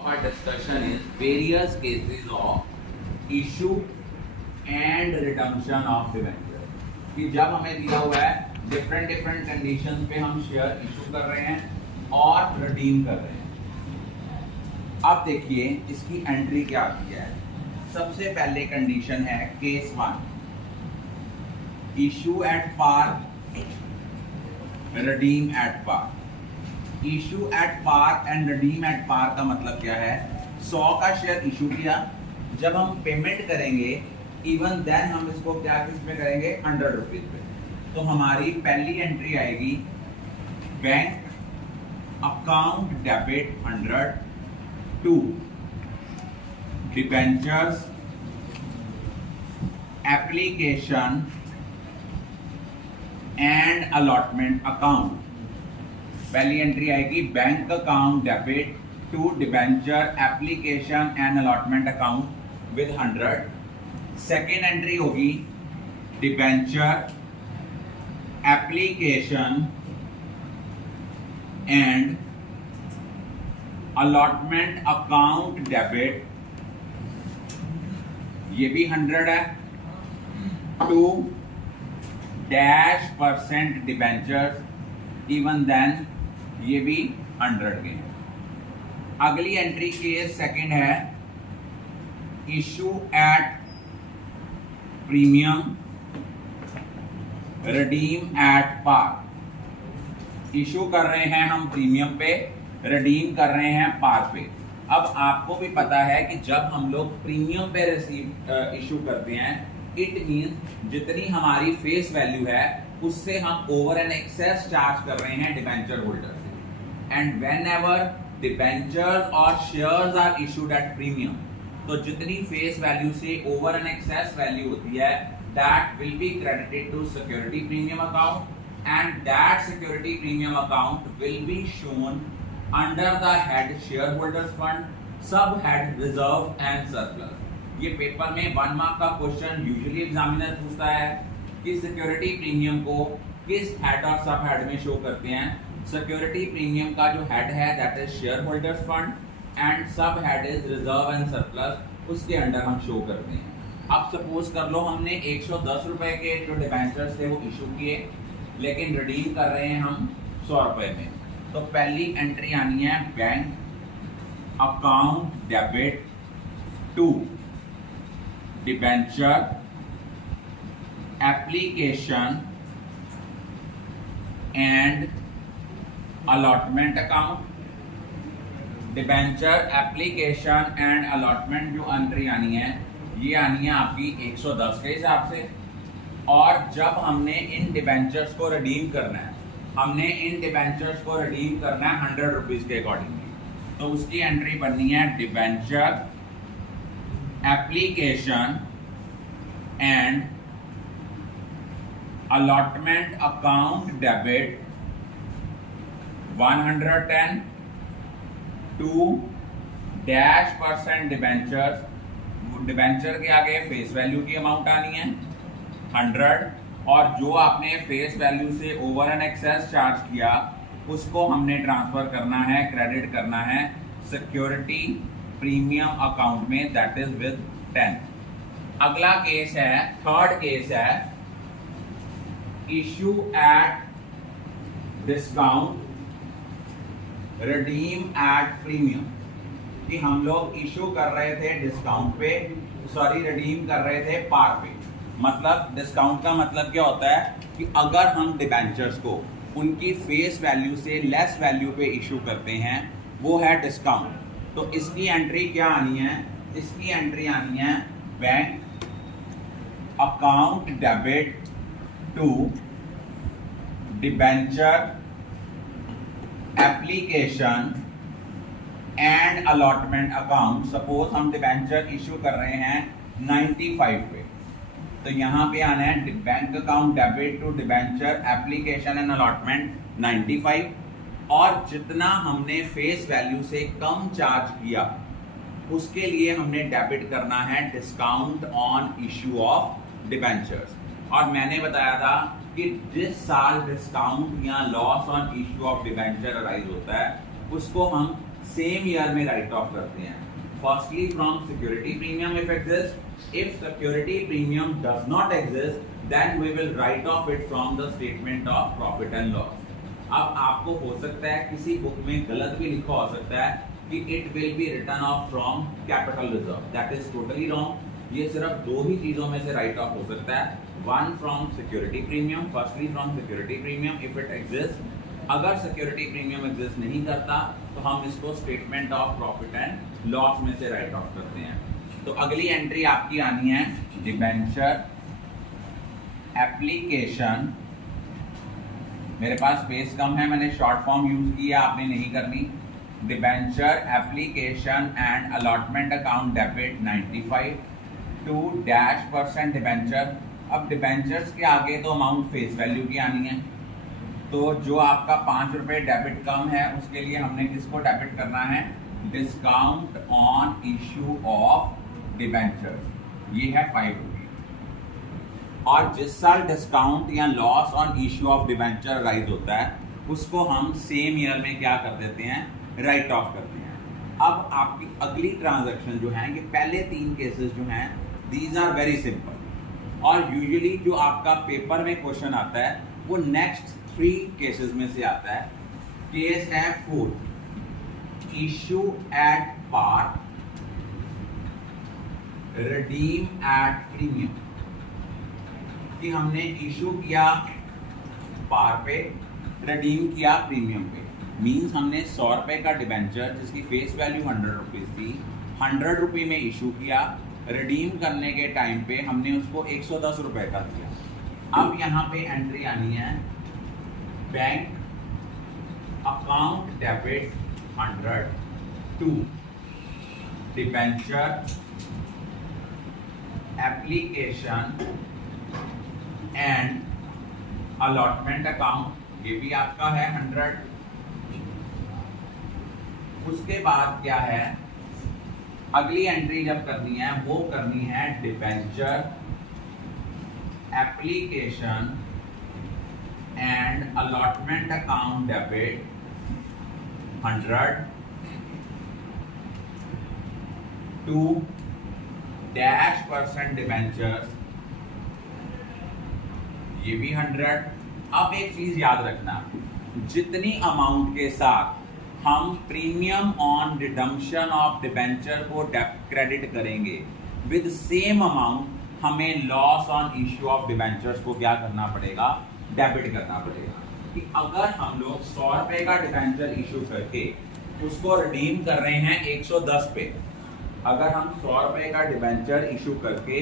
Our discussion is various cases of issue and redemption of debenture। कि जब हमें दिया हुआ है डिफरेंट कंडीशंस पे हम शेयर इशू कर रहे हैं और रिडीम कर रहे हैं। अब देखिए इसकी एंट्री क्या आती है। सबसे पहले कंडीशन है case 1, issue at par, redeem at par. Issue at par and redeem at par का मतलब क्या है? 100 का शेयर इशू किया, जब हम पेमेंट करेंगे इवन देन हम इसको क्या किस में करेंगे? 100 रुपीज पे। तो हमारी पहली एंट्री आएगी bank account debit 100 to debentures application and allotment account. पहली एंट्री आएगी bank account debit to debenture application and allotment account with 100। Second entry होगी debenture application and allotment account debit, ये भी 100 है, टू -% डिबेंचर्स इवन देन, ये भी 100 के। अगली एंट्री केस सेकंड है issue at premium, redeem at par. Issue कर रहे हैं हम प्रीमियम पे, रिडीम कर रहे हैं पार पे। अब आपको भी पता है कि जब हम लोग प्रीमियम पे इशू करते हैं, इट मीन जितनी हमारी फेस वैल्यू है उससे हम ओवर एंड एक्सेस चार्ज कर रहे हैं डिबेंचर होल्डर से। एंड व्हेनेवर डिबेंचर्स और shares are issued at premium, तो जितनी फेस वैल्यू से ओवर एंड एक्सेस वैल्यू होती है that will be credited to security premium account and that security premium account will be shown under the head share holders fund, sub head reserve and surplus. ये paper में 1 mark का question usually examiner पूछता है कि security premium को किस head और सब हेड में शो करते हैं। सिक्योरिटी प्रीमियम का जो हेड है that is share holders fund and sub head is reserve and surplus, उसके अंडर हम शो करते हैं। अब सपोज कर लो हमने 110 रुपए के जो डिबेंचर्स थे वो इशू किए, लेकिन रिडीम कर रहे हैं हम 100 रुपए में। तो पहली एंट्री आनी है bank account debit to debenture application and allotment account. Debenture application and allotment जो एंट्री आनी है ये आनी है आपकी 110 के हिसाब से। और जब हमने इन डिबेंचर्स को रिडीम करना है, हमने इन डिबेंचर्स को रिडीम करना है 100 रुपीज के अकॉर्डिंगली, तो उसकी एंट्री बननी है debenture application and allotment account debit 110 to -% debentures. Debenture के आगे फेस वैल्यू की अमाउंट आनी है 100, और जो आपने फेस वैल्यू से ओवर एंड एक्सेस चार्ज किया उसको हमने ट्रांसफर करना है, क्रेडिट करना है सिक्योरिटी प्रीमियम अकाउंट में, दैट इज विद 10। अगला केस है, थर्ड केस है issue at discount, redeem at premium. कि हम लोग इशू कर रहे थे डिस्काउंट पे, सॉरी रिडीम कर रहे थे पार पे। मतलब डिस्काउंट का मतलब क्या होता है कि अगर हम डिबेंचर्स को उनकी फेस वैल्यू से लेस वैल्यू पे इशू करते हैं वो है डिस्काउंट। तो इसकी एंट्री क्या आनी है? इसकी एंट्री आनी है bank account debit to debenture application and allotment account. Suppose हम डिबेंचर इशू कर रहे हैं 95 पे, तो यहां पे आना है bank account debit to debenture application and allotment 95, और जितना हमने फेस वैल्यू से कम चार्ज किया उसके लिए हमने डेबिट करना है discount on issue of debentures. और मैंने बताया था कि जिस साल डिस्काउंट या loss on issue of debenture arise होता है उसको हम सेम ईयर में राइट ऑफ करते हैं। Firstly from security premium if exist, if security premium does not exist then we will write off it from the statement of profit and loss. अब आपको हो सकता है किसी बुक में गलत भी लिखा हो सकता है कि it will be return of from capital reserve, that is totally wrong. ये सिर्फ दो ही चीजों में से राइट ऑफ हो सकता है, one from security premium, firstly from security premium if it exist. अगर सिक्योरिटी प्रीमियम एग्जिस्ट नहीं करता तो हम इसको statement of profit and loss में से राइट ऑफ करते हैं। तो अगली एंट्री आपकी आनी है डिबेंचर एप्लीकेशन। मेरे पास स्पेस कम है, मैंने शॉर्ट फॉर्म यूज किया, आपने नहीं करनी। Debenture application and allotment account debit 95 to %% debenture. अब डिबेंचर्स के आगे तो अमाउंट फेस वैल्यू की आनी है, तो जो आपका 5 रुपए डेबिट कम है उसके लिए हमने किसको डेबिट करना है, discount on issue of debentures, ये है 5 रुपये। और जिस साल डिस्काउंट या loss on issue of debenture rise होता है उसको हम सेम ईयर में क्या कर देते हैं, राइट ऑफ करते हैं। अब आपकी अगली ट्रांजैक्शन जो है, ये पहले 3 केसेस जो हैं दीज आर वेरी सिंपल, और यूजुअली जो आपका पेपर में क्वेश्चन आता है वो नेक्स्ट 3 केसेस में से आता है। केस है 4, issue at par, redeem at premium. कि हमने इशू किया पार पे, रिडीम किया प्रीमियम पे, मींस हमने 100 रुपए का डिबेंचर जिसकी फेस वैल्यू 100 रुपीज थी, 100 रुपये में इशू किया, रिडीम करने के टाइम पे हमने उसको 110 रुपए का दिया। अब यहाँ पे एंट्री आनी है bank account debit 100 to debenture application and allotment account, ये भी आपका है 100। उसके बाद क्या है, अगली एंट्री जब करनी है वो करनी है debenture application and allotment account debit 100 to %% debentures, ये भी 100। अब एक चीज याद रखना, जितनी अमाउंट के साथ हम premium on redemption of debenture को क्रेडिट करेंगे विद सेम अमाउंट हमें loss on issue of debentures को क्या करना पड़ेगा, डेबिट करना पड़ेगा। कि अगर हम लोग 100 रुपए का डिबेंचर इश्यू करके उसको रिडीम कर रहे हैं 110 पे, अगर हम 100 रुपए का डिबेंचर इशू करके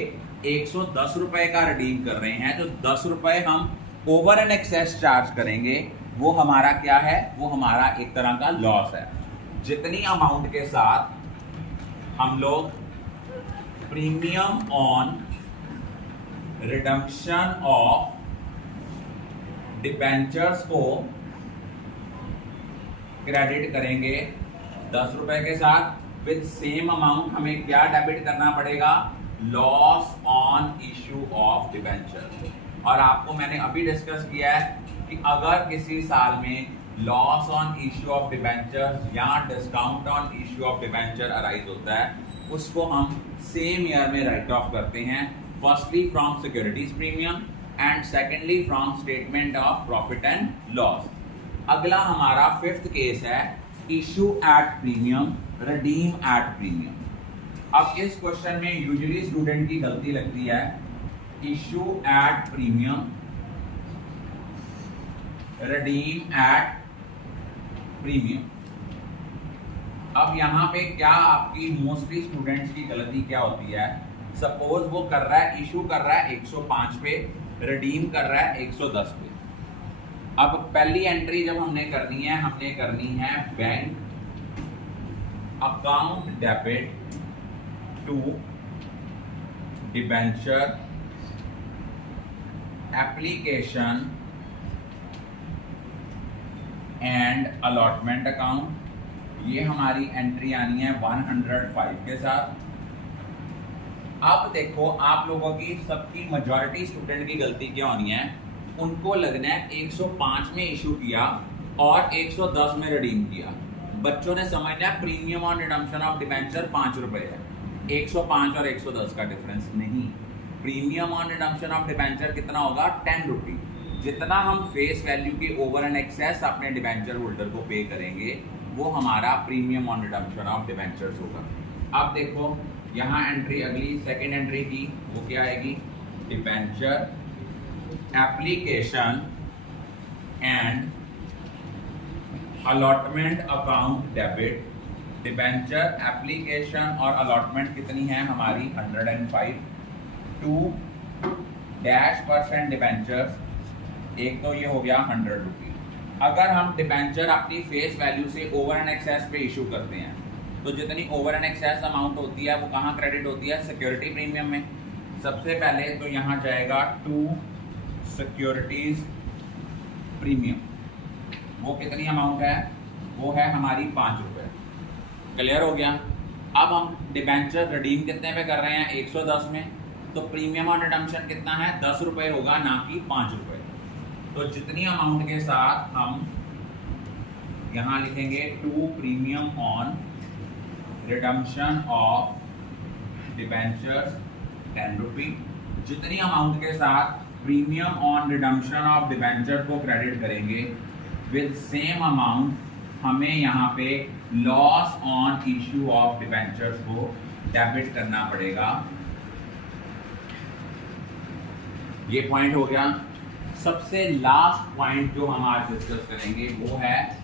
110 रुपए का रिडीम कर रहे हैं तो 10 रुपए हम ओवर एंड एक्सेस चार्ज करेंगे, वो हमारा क्या है, वो हमारा एक तरह का लॉस है। जितनी अमाउंट के साथ हम लोग premium on redemption of debentures को क्रेडिट करेंगे 10 रुपए के साथ, विद सेम अमाउंट हमें क्या डेबिट करना पड़ेगा, loss on issue of debenture. और आपको मैंने अभी डिस्कस किया है कि अगर किसी साल में loss on issue of debenture या discount on issue of debenture arise होता है उसको हम सेम ईयर में राइट ऑफ करते हैं, firstly from securities premium and secondly from statement of profit and loss. अगला हमारा 5th केस है issue at premium, redeem at premium. अब इस क्वेश्चन में यूजुअली स्टूडेंट की गलती लगती है, issue at premium, redeem at premium. अब यहाँ पे क्या आपकी मोस्टली स्टूडेंट्स की गलती क्या होती है, सपोज वो कर रहा है, इशू कर रहा है 105 पे, रिडीम कर रहा है 110 पे। अब पहली एंट्री जब हमने करनी है bank account debit to debenture application and allotment account, ये हमारी एंट्री आनी है 105 के साथ। अब देखो आप लोगों की सबकी मेजॉरिटी स्टूडेंट की गलती क्या होनी है, उनको लगना है 105 में इशू किया और 110 में रिडीम किया, बच्चों ने समझना है premium on redemption of debenture 5 रुपए है, 105 और 110 का डिफरेंस नहीं। Premium on redemption of debenture कितना होगा, 10 रुपी। जितना हम फेस वैल्यू के ओवर एंड एक्सेस अपने डिबेंचर होल्डर को पे करेंगे वो हमारा premium on redemption of debentures होगा। अब देखो यहाँ एंट्री अगली सेकेंड एंट्री की वो क्या आएगी, debenture application and allotment account debit. Debenture application और अलॉटमेंट कितनी है हमारी 105। 2% डिबेंचर्स, एक तो ये हो गया 100 रुपी। अगर हम डिबेंचर अपनी फेस वैल्यू से ओवर एंड एक्सेस पे इशू करते हैं तो जितनी ओवर एंड एक्सेस अमाउंट होती है वो कहाँ क्रेडिट होती है, सिक्योरिटी प्रीमियम में। सबसे पहले तो यहाँ जाएगा टू सिक्योरिटीज प्रीमियम, वो कितनी अमाउंट है, वो है हमारी 5 रुपये। क्लियर हो गया। अब हम डिबेंचर रिडीम कितने पे कर रहे हैं, 110 में, तो प्रीमियम ऑन रिडम्पशन कितना है, 10 रुपये होगा, ना कि 5 रुपये। तो जितनी अमाउंट के साथ हम यहाँ लिखेंगे to premium on redemption of debentures 10 rupee, जितनी अमाउंट के साथ premium on redemption of debenture को क्रेडिट करेंगे विद सेम अमाउंट हमें यहाँ पे loss on issue of debentures को डेबिट करना पड़ेगा। ये पॉइंट हो गया। सबसे लास्ट पॉइंट जो हम आज डिस्कस करेंगे वो है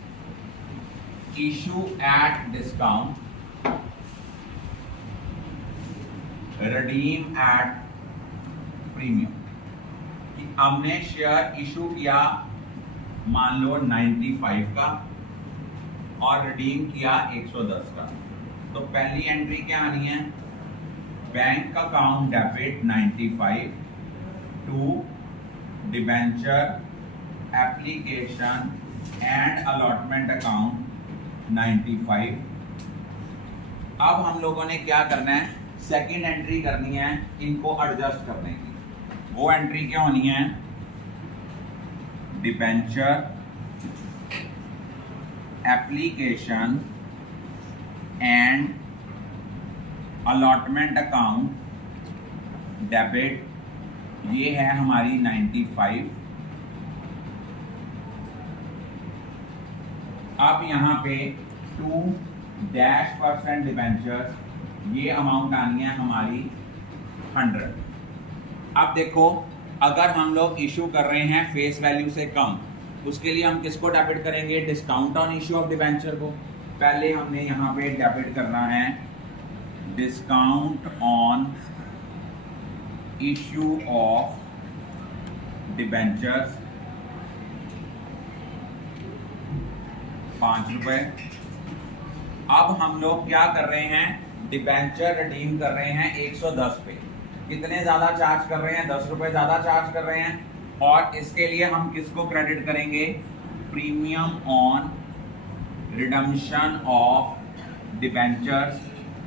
issue at discount, redeem at premium. कि हमने शेयर इशू किया मान लो 95 का और रिडीम किया 110 का, तो पहली एंट्री क्या आनी है, bank account debit 95 to debenture application and allotment account 95। अब हम लोगों ने क्या करना है, सेकंड एंट्री करनी है इनको एडजस्ट करने की। वो एंट्री क्या होनी है, debenture application and allotment account debit, ये है हमारी 95। अब यहाँ पे 2% डिबेंचर्स, ये अमाउंट आनी है हमारी 100। अब देखो अगर हम लोग इशू कर रहे हैं फेस वैल्यू से कम, उसके लिए हम किसको डेबिट करेंगे, discount on issue of debenture को। पहले हमने यहाँ पे डेबिट करना है discount on issue of debentures 5 रुपए। अब हम लोग क्या कर रहे हैं, डिबेंचर रिडीम कर रहे हैं 110 पे। कितने ज्यादा चार्ज कर रहे हैं, 10 रुपए ज्यादा चार्ज कर रहे हैं। और इसके लिए हम किसको क्रेडिट करेंगे, premium on redemption of debentures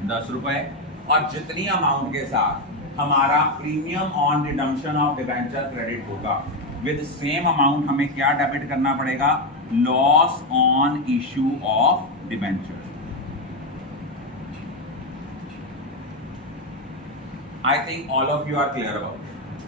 10 रुपए। और जितनी अमाउंट के साथ हमारा premium on redemption of debenture credit होगा विद सेम अमाउंट हमें क्या डेबिट करना पड़ेगा, loss on issue of debenture. I think all of you are clear about it.